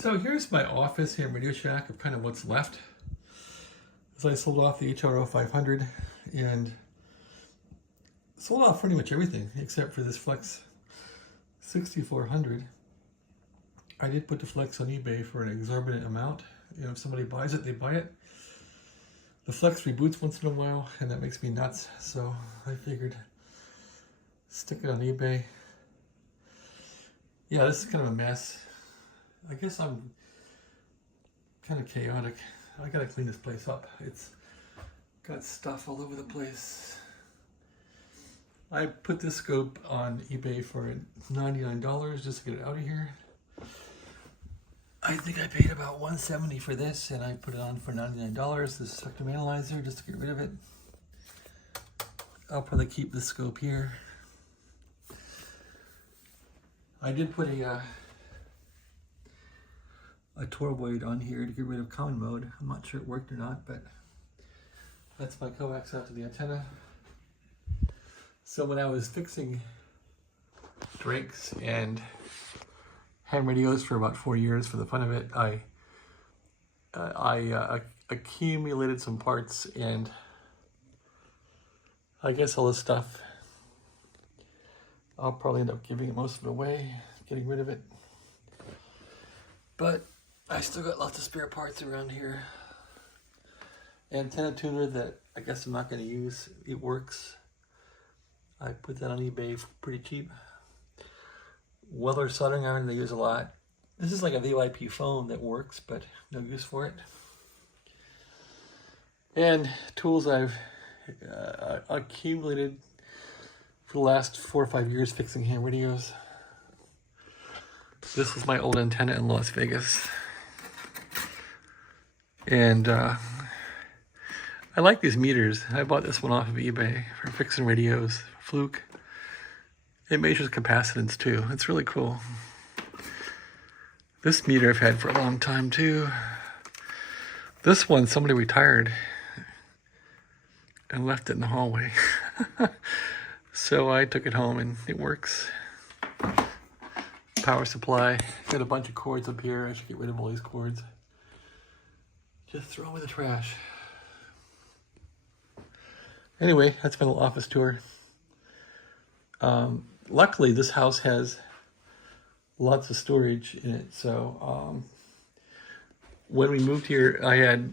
So here's my office here in Radio Shack of kind of what's left. As I sold off the HRO 500 and sold off pretty much everything except for this Flex 6400. I did put the Flex on eBay for an exorbitant amount. You know, if somebody buys it, they buy it. The Flex reboots once in a while, and that makes me nuts. So I figured stick it on eBay. Yeah, this is kind of a mess. I guess I'm kind of chaotic. I gotta clean this place up. It's got stuff all over the place. I put this scope on eBay for $99 just to get it out of here. I think I paid about $170 for this, and I put it on for $99. This spectrum analyzer just to get rid of it. I'll probably keep this scope here. I did put a toroid on here to get rid of common mode. I'm not sure it worked or not, but that's my coax out to the antenna. So when I was fixing drakes and ham radios for about 4 years for the fun of it, I accumulated some parts, and I guess all this stuff, I'll probably end up giving most of it away, getting rid of it. But I still got lots of spare parts around here. Antenna tuner that I guess I'm not going to use. It works. I put that on eBay for pretty cheap. Weller soldering iron they use a lot. This is like a VYP phone that works, but no use for it. And tools I've accumulated for the last 4 or 5 years fixing ham radios. This is my old antenna in Las Vegas. And I like these meters. I bought this one off of eBay for fixing radios. Fluke. It measures capacitance too. It's really cool. This meter I've had for a long time too. This one somebody retired and left it in the hallway. So I took it home and it works. Power supply. Got a bunch of cords up here. I should get rid of all these cords. Just throw them in the trash. Anyway, that's my little office tour. Luckily, this house has lots of storage in it. So when we moved here, I had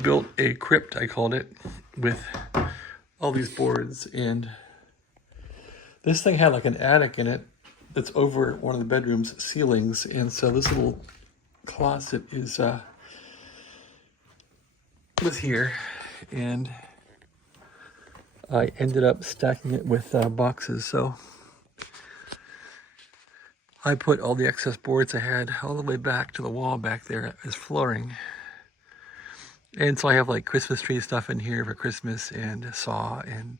built a crypt, I called it, with all these boards. And this thing had like an attic in it that's over one of the bedroom's ceilings. And so this little closet is was here. And I ended up stacking it with boxes. So I put all the excess boards I had all the way back to the wall back there as flooring. And so I have like Christmas tree stuff in here for Christmas, and a saw, and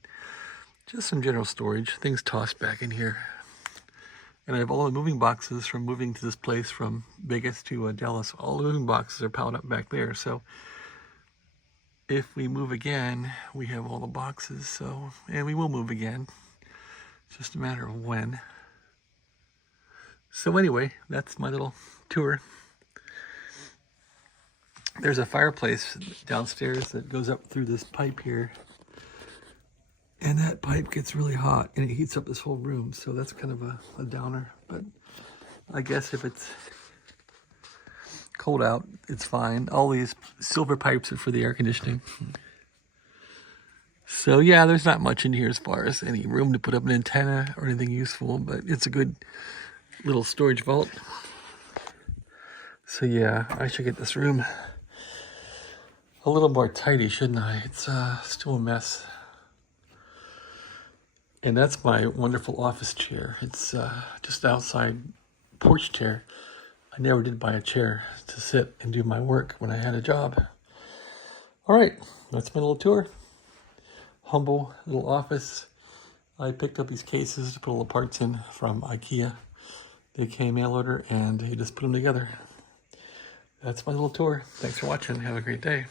just some general storage, things tossed back in here. And I have all the moving boxes from moving to this place from Vegas to Dallas. All the moving boxes are piled up back there. So if we move again, we have all the boxes. So, and we will move again. It's just a matter of when. So anyway, that's my little tour. There's a fireplace downstairs that goes up through this pipe here. And that pipe gets really hot and it heats up this whole room. So that's kind of a downer. But I guess if it's cold out, it's fine. All these silver pipes are for the air conditioning. So yeah, there's not much in here as far as any room to put up an antenna or anything useful, but it's a good little storage vault. So yeah, I should get this room a little more tidy, shouldn't I? It's still a mess. And that's my wonderful office chair. It's just outside porch chair. I never did buy a chair to sit and do my work when I had a job. All right, that's my little tour. Humble little office. I picked up these cases to put all the parts in from IKEA. They came mail order and you just put them together. That's my little tour. Thanks for watching. Have a great day.